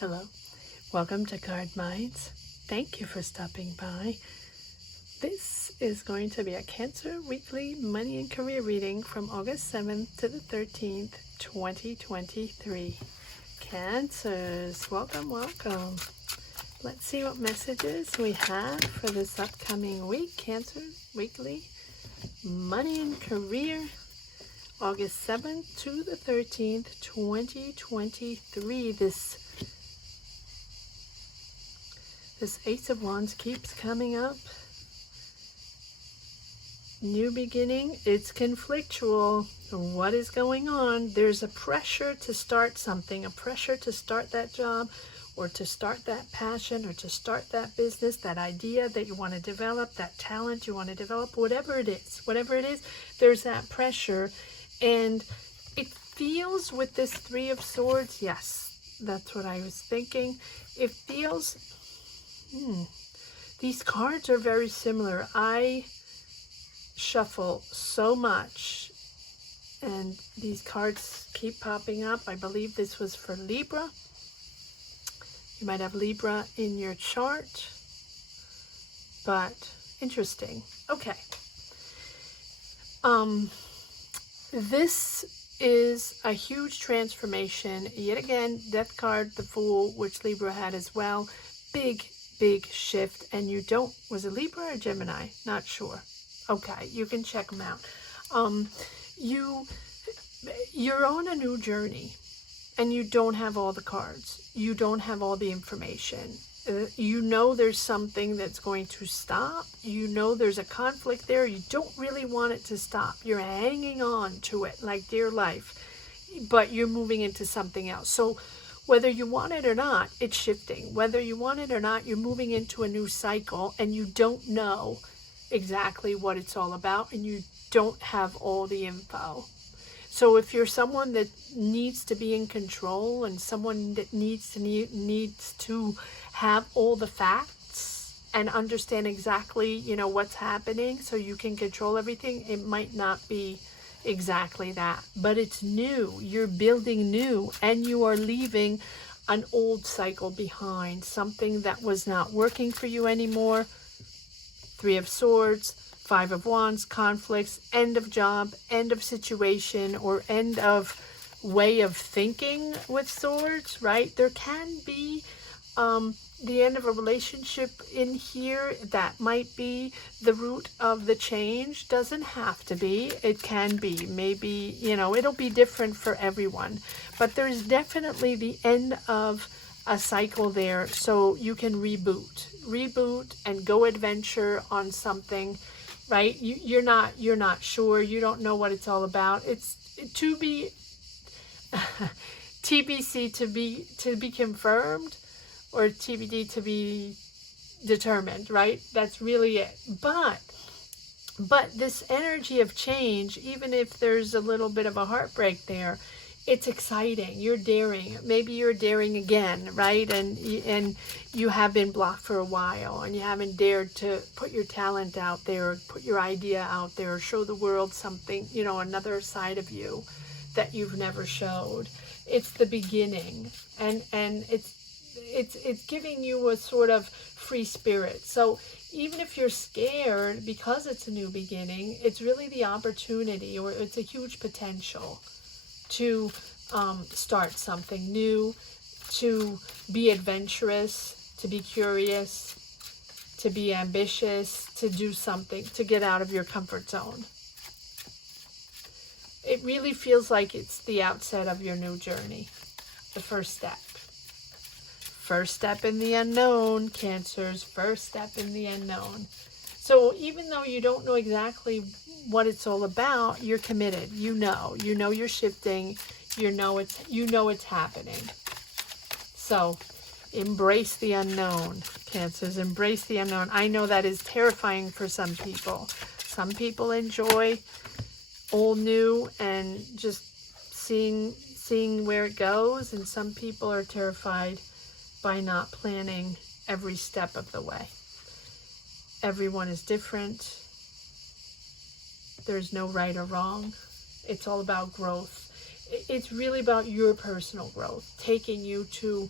Hello, welcome to Card Minds. Thank you for stopping by. This is going to be a Cancer Weekly Money and Career reading from August 7th to the 13th, 2023. Cancers, welcome, welcome. Let's see what messages we have for this upcoming week. Cancer Weekly Money and Career, August 7th to the 13th, 2023. This Ace of Wands keeps coming up. New beginning. It's conflictual. What is going on? There's a pressure to start something, a pressure to start that job, or to start that passion, or to start that business, that idea that you want to develop, that talent you want to develop, whatever it is, there's that pressure. And it feels with this Three of Swords, yes, that's what I was thinking. It feels... These cards are very similar. I shuffle so much and these cards keep popping up. I believe this was for Libra. You might have Libra in your chart, but interesting. Okay. This is a huge transformation. Yet again, Death card, the Fool, which Libra had as well. Big shift. And you don't, was it Libra or Gemini? Not sure. Okay, you can check them out. You're on a new journey and you don't have all the cards. You don't have all the information. You know there's something that's going to stop. You know there's a conflict there. You don't really want it to stop. You're hanging on to it like dear life, but you're moving into something else. So whether you want it or not, it's shifting. Whether you want it or not, you're moving into a new cycle and you don't know exactly what it's all about and you don't have all the info. So if you're someone that needs to be in control and someone that needs to have all the facts and understand exactly, what's happening so you can control everything, it might not be exactly that, but it's new. You're building new and you are leaving an old cycle behind, something that was not working for you anymore. Three of Swords, Five of Wands, conflicts, end of job, end of situation, or end of way of thinking with Swords, right? There can be the end of a relationship in here that might be the root of the change. Doesn't have to be. It can be. Maybe, it'll be different for everyone. But there's definitely the end of a cycle there, so you can reboot and go adventure on something, right? You're not sure. You don't know what it's all about. It's to be TBC, to be confirmed, or TBD, to be determined, right? That's really it. But this energy of change, even if there's a little bit of a heartbreak there, it's exciting. You're daring. Maybe you're daring again, right? And you have been blocked for a while and you haven't dared to put your talent out there, or put your idea out there, or show the world something, another side of you that you've never showed. It's the beginning, and it's giving you a sort of free spirit. So even if you're scared because it's a new beginning, it's really the opportunity, or it's a huge potential to start something new, to be adventurous, to be curious, to be ambitious, to do something, to get out of your comfort zone. It really feels like it's the outset of your new journey, the first step. First step in the unknown, Cancers, first step in the unknown. So even though you don't know exactly what it's all about, you're committed. You know you're shifting. You know it's happening. So embrace the unknown, Cancers. Embrace the unknown. I know that is terrifying for some people. Some people enjoy all new and just seeing where it goes, and some people are terrified by not planning every step of the way. Everyone is different. There's no right or wrong. It's all about growth. It's really about your personal growth, taking you to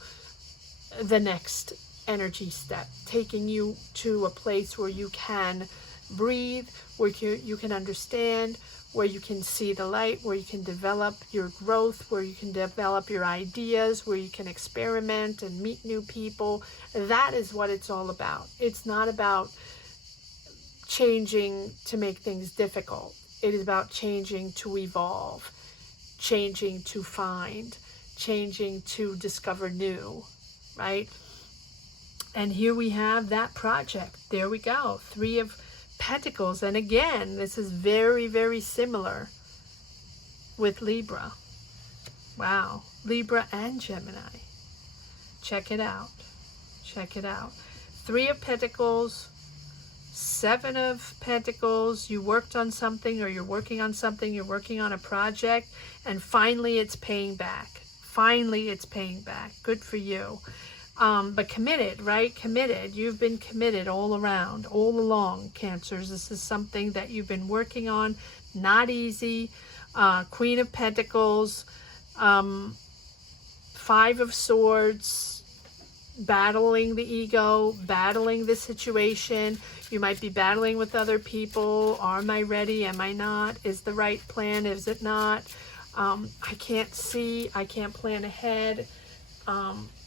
the next energy step, taking you to a place where you can breathe, where you can understand, where you can see the light, where you can develop your growth, where you can develop your ideas, where you can experiment and meet new people. That is what it's all about. It's not about changing to make things difficult. It is about changing to evolve, changing to find, changing to discover new, right? And here we have that project. There we go. 3 of Pentacles. And again, this is very, very similar with Libra. Wow. Libra and Gemini. Check it out. Check it out. 3 of Pentacles, 7 of Pentacles. You worked on something, or you're working on something, you're working on a project, and finally it's paying back. Finally it's paying back. Good for you. But committed, right? Committed. You've been committed all around, all along, Cancers. This is something that you've been working on. Not easy. Queen of Pentacles, 5 of Swords, battling the ego, battling the situation. You might be battling with other people. Am I ready? Am I not? Is the right plan? Is it not? I can't see. I can't plan ahead.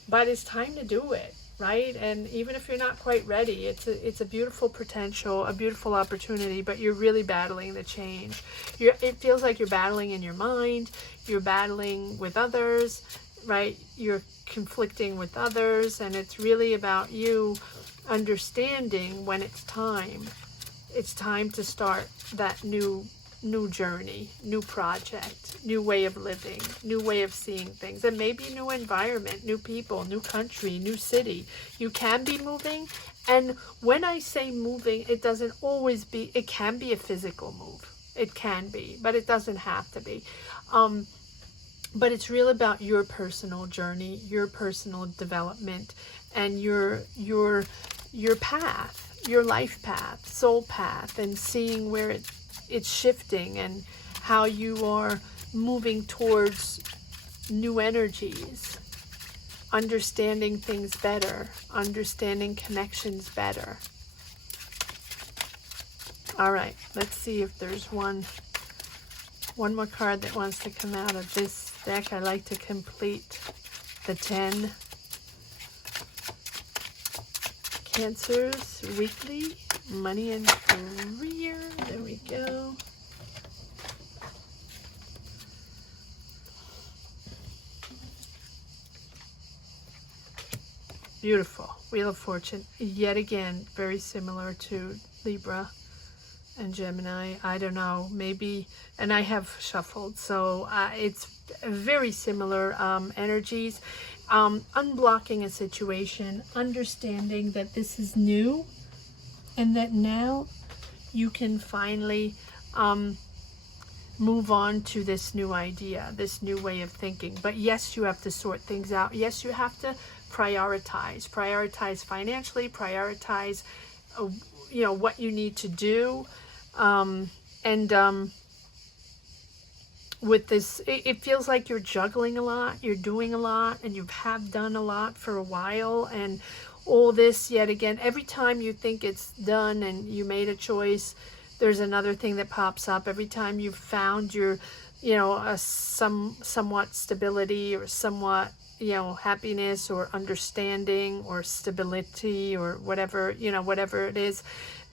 But it's time to do it, right? And even if you're not quite ready, it's a beautiful potential, a beautiful opportunity, but you're really battling the change. It feels like you're battling in your mind, you're battling with others, right? You're conflicting with others, and it's really about you understanding when it's time. It's time to start that new journey, new project, new way of living, new way of seeing things, and maybe new environment, new people, new country, new city. You can be moving, and when I say moving, it doesn't always be, it can be a physical move. It can be, but it doesn't have to be. But it's really about your personal journey, your personal development, and your path, your life path, soul path, and seeing where it's shifting and how you are moving towards new energies, understanding things better, understanding connections better. All right, let's see if there's one more card that wants to come out of this deck. I like to complete the 10. Cancers weekly, money and career. There we go. Beautiful. Wheel of Fortune. Yet again, very similar to Libra and Gemini. I don't know, maybe, and I have shuffled, so it's very similar energies. Unblocking a situation, understanding that this is new, and that now you can finally move on to this new idea, this new way of thinking. But yes, you have to sort things out. Yes, you have to prioritize financially, prioritize what you need to do, with this, it feels like you're juggling a lot, you're doing a lot, and you have done a lot for a while, and all this, yet again, every time you think it's done and you made a choice, there's another thing that pops up. Every time you've found your, somewhat stability, or somewhat, happiness, or understanding, or stability, or whatever, whatever it is,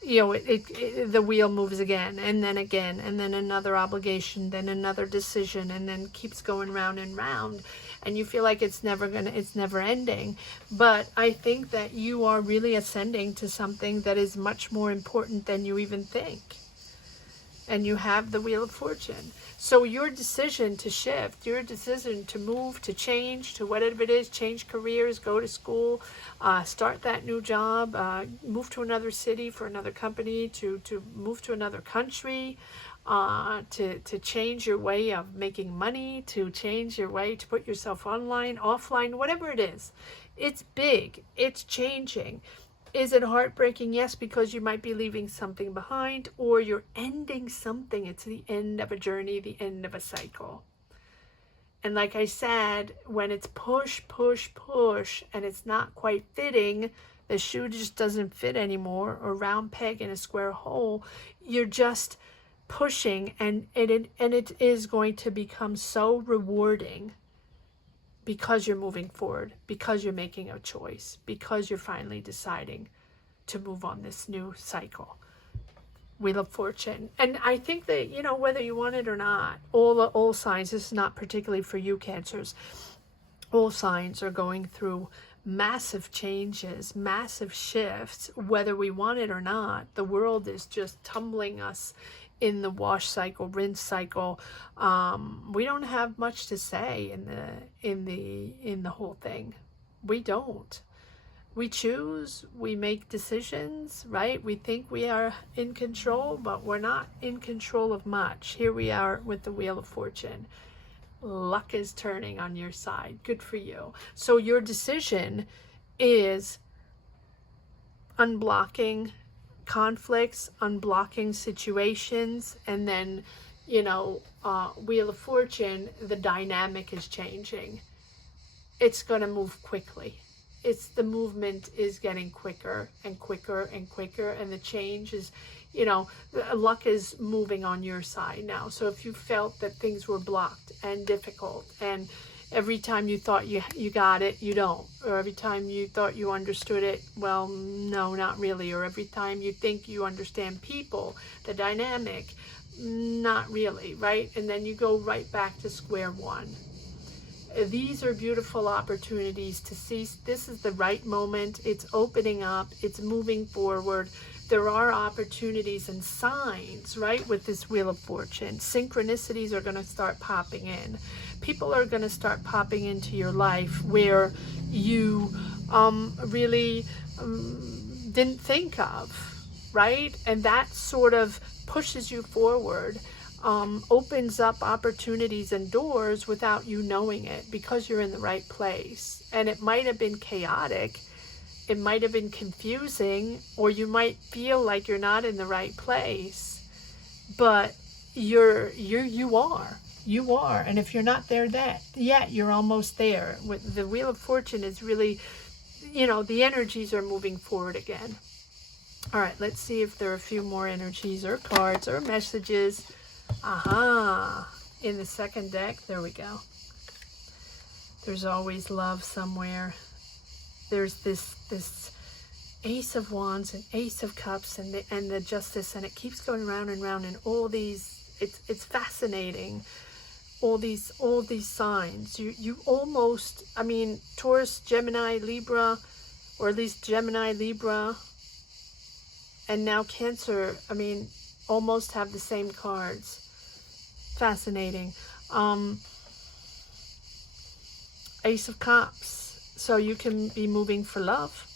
the wheel moves again, and then another obligation, then another decision, and then keeps going round and round, and you feel like it's never ending. But I think that you are really ascending to something that is much more important than you even think. And you have the Wheel of Fortune. So your decision to shift, your decision to move, to change, to whatever it is, change careers, go to school, start that new job, move to another city for another company, to move to another country, to change your way of making money, to change your way to put yourself online, offline, whatever it is. It's big. It's changing. Is it heartbreaking? Yes, because you might be leaving something behind, or you're ending something. It's the end of a journey, the end of a cycle. And like I said, when it's push, push, push, and it's not quite fitting, the shoe just doesn't fit anymore, or round peg in a square hole, you're just pushing, and it is going to become so rewarding because you're moving forward, because you're making a choice, because you're finally deciding to move on this new cycle. Wheel of Fortune. And I think that, you know, whether you want it or not, all signs, this is not particularly for you Cancers, all signs are going through massive changes, massive shifts, whether we want it or not. The world is just tumbling us in the wash cycle, rinse cycle. We don't have much to say in the whole thing. We don't. We choose, we make decisions, right? We think we are in control, but we're not in control of much. Here we are with the Wheel of Fortune. Luck is turning on your side. Good for you. So your decision is unblocking conflicts, unblocking situations, and then, you know, Wheel of Fortune, the dynamic is changing. It's going to move quickly. The movement is getting quicker and quicker and quicker, and the change is, you know, luck is moving on your side now. So if you felt that things were blocked and difficult, and every time you thought you got it, you don't, or every time you thought you understood it, well, no, not really, or every time you think you understand people, the dynamic, not really, right? And then you go right back to square one. These are beautiful opportunities to see this is the right moment. It's opening up. It's moving forward. There are opportunities and signs, right, with this Wheel of Fortune. Synchronicities are going to start popping in. People are going to start popping into your life where you really didn't think of, right? And that sort of pushes you forward. Opens up opportunities and doors without you knowing it, because you're in the right place. And it might have been chaotic, it might have been confusing, or you might feel like you're not in the right place, but you are. And if you're not there yet, you're almost there. With the Wheel of Fortune is really, you know, the energies are moving forward again. All right, let's see if there are a few more energies or cards or messages. In the second deck, there we go. There's always love somewhere. There's this Ace of Wands and Ace of Cups and the Justice, and it keeps going round and round, and all these, it's fascinating. All these signs. You almost, I mean, Taurus, Gemini, Libra, or at least Gemini, Libra, and now Cancer, I mean, almost have the same cards. Fascinating. Ace of Cups. So you can be moving for love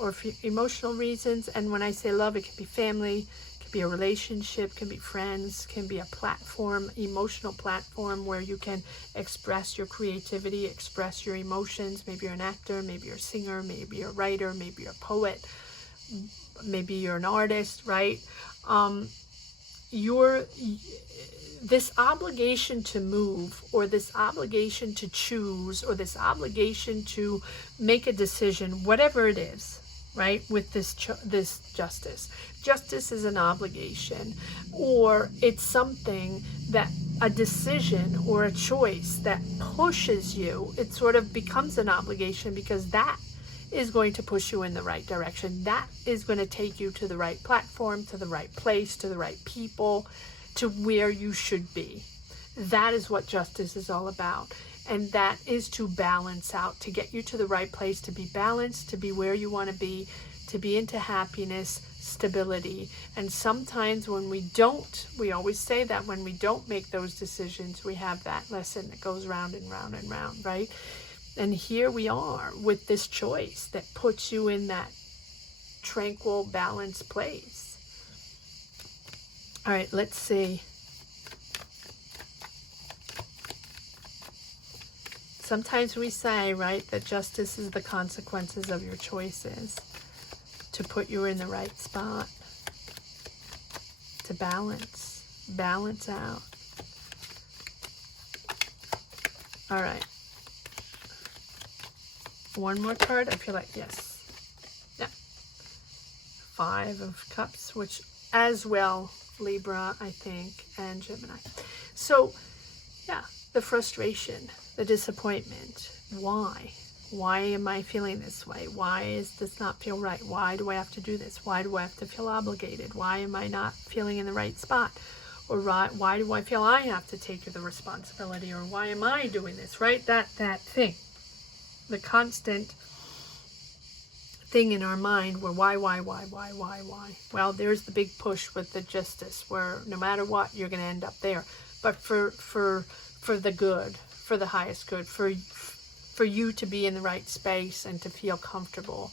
or for emotional reasons. And when I say love, it can be family, it can be a relationship, can be friends, can be a platform, emotional platform where you can express your creativity, express your emotions. Maybe you're an actor, maybe you're a singer, maybe you're a writer, maybe you're a poet, maybe you're an artist, right? This obligation to move, or this obligation to choose, or this obligation to make a decision, whatever it is, right? With this Justice. Justice is an obligation, or it's something that, a decision or a choice that pushes you. It sort of becomes an obligation because that is going to push you in the right direction. That is going to take you to the right platform, to the right place, to the right people, to where you should be. That is what Justice is all about. And that is to balance out, to get you to the right place, to be balanced, to be where you want to be into happiness, stability. And sometimes when we don't, we always say that when we don't make those decisions, we have that lesson that goes round and round and round, right? And here we are with this choice that puts you in that tranquil, balanced place. All right, let's see. Sometimes we say, right, that justice is the consequences of your choices, to put you in the right spot, to balance out. All right. One more card. I feel like, yes. Yeah. 5 of Cups, which as well, Libra, I think, and Gemini. So, yeah, the frustration, the disappointment. Why? Why am I feeling this way? Why does this not feel right? Why do I have to do this? Why do I have to feel obligated? Why am I not feeling in the right spot? Or why do I feel I have to take the responsibility? Or why am I doing this, right? That thing. The constant thing in our mind where why? Well, there's the big push with the justice where no matter what, you're going to end up there. But for the good, for the highest good, for you to be in the right space and to feel comfortable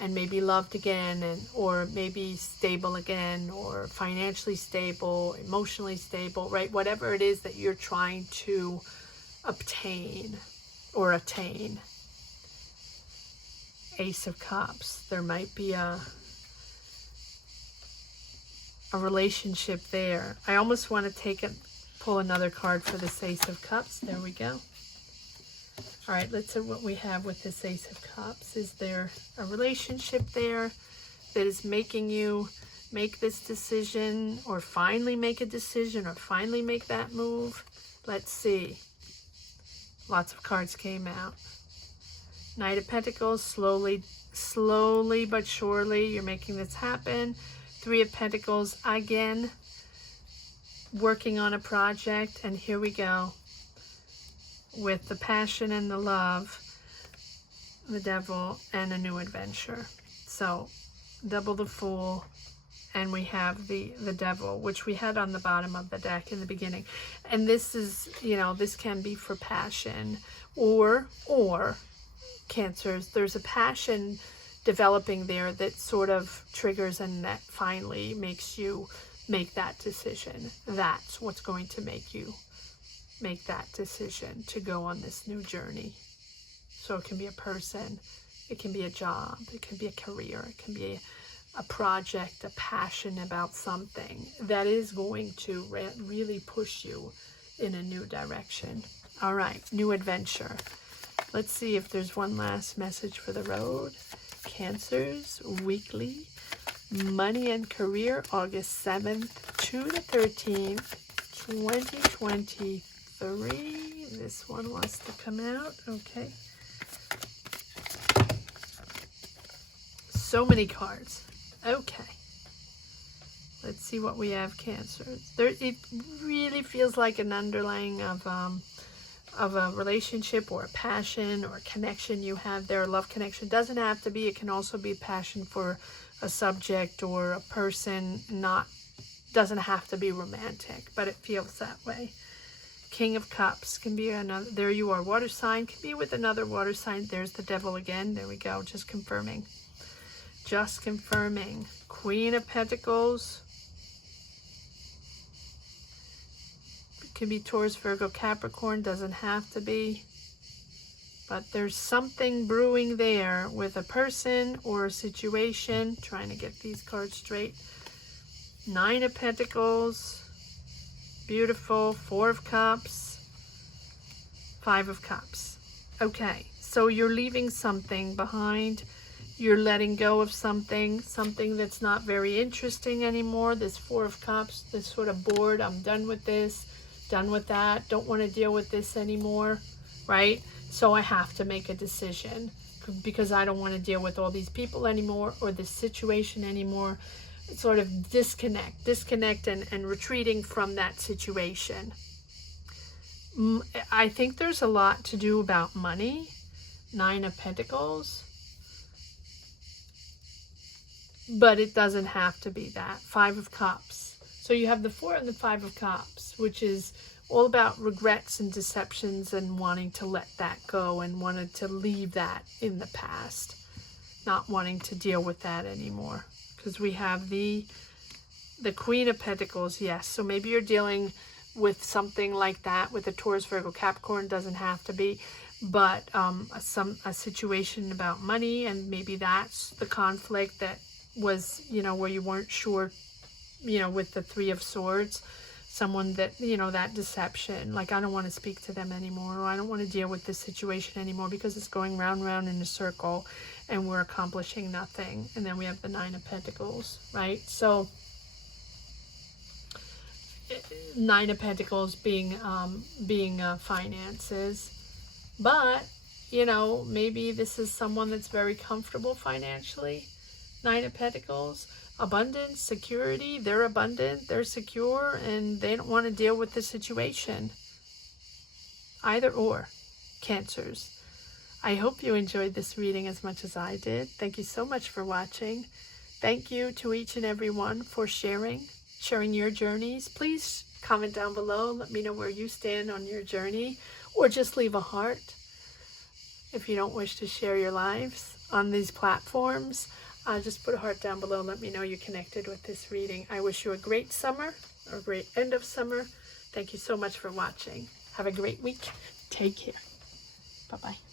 and maybe loved again, or maybe stable again, or financially stable, emotionally stable, right? Whatever it is that you're trying to obtain or attain. Ace of Cups. There might be a relationship there. I almost want to pull another card for this Ace of Cups. There we go. All right, let's see what we have with this Ace of Cups. Is there a relationship there that is making you make this decision, or finally make a decision, or finally make that move? Let's see. Lots of cards came out. Knight of Pentacles, slowly but surely, you're making this happen. 3 of Pentacles, again, working on a project. And here we go. With the passion and the love, the Devil, and a new adventure. So, double the Fool, and we have the Devil, which we had on the bottom of the deck in the beginning. And this is, this can be for passion, or Cancers. There's a passion developing there that sort of triggers and that finally makes you make that decision. That's what's going to make you make that decision to go on this new journey. So it can be a person, it can be a job, it can be a career, it can be a project, a passion about something that is going to really push you in a new direction. All right, new adventure. Let's see if there's one last message for the road. Cancers, weekly, money and career, August 7th to the 13th, 2023. This one wants to come out. Okay. So many cards. Okay. Let's see what we have, Cancers. It really feels like an underlying of a relationship or a passion or a connection you have there. A love connection doesn't have to be. It can also be passion for a subject or a person. Doesn't have to be romantic, but it feels that way. King of Cups can be another. There you are. Water sign can be with another water sign. There's the Devil again. There we go. Just confirming. Just confirming. Queen of Pentacles. It can be Taurus, Virgo, Capricorn. Doesn't have to be. But there's something brewing there with a person or a situation. Trying to get these cards straight. 9 of Pentacles. Beautiful. 4 of Cups. 5 of Cups. Okay, so you're leaving something behind. You're letting go of something that's not very interesting anymore. This 4 of Cups, this sort of bored, I'm done with this, done with that, don't want to deal with this anymore, right? So I have to make a decision because I don't want to deal with all these people anymore or this situation anymore. Sort of disconnect and retreating from that situation. I think there's a lot to do about money. 9 of Pentacles. But it doesn't have to be that. 5 of Cups. So you have the 4 and the 5 of Cups, which is all about regrets and deceptions and wanting to let that go and wanted to leave that in the past. Not wanting to deal with that anymore. Because we have the Queen of Pentacles, yes. So maybe you're dealing with something like that with a Taurus, Virgo, Capricorn. Doesn't have to be. But a situation about money, and maybe that's the conflict that was, where you weren't sure, with the 3 of Swords. someone that, you know, that deception, like I don't want to speak to them anymore, or I don't want to deal with this situation anymore because it's going round and round in a circle and we're accomplishing nothing. And then we have the Nine of Pentacles, right? So Nine of Pentacles being finances, but you know, maybe this is someone that's very comfortable financially. Nine of Pentacles, abundance, security. They're abundant, they're secure, and they don't want to deal with the situation. Either or, Cancers. I hope you enjoyed this reading as much as I did. Thank you so much for watching. Thank you to each and every one for sharing your journeys. Please comment down below. Let me know where you stand on your journey, or just leave a heart if you don't wish to share your lives on these platforms. Just put a heart down below. Let me know you connected with this reading. I wish you a great summer, or a great end of summer. Thank you so much for watching. Have a great week. Take care. Bye-bye.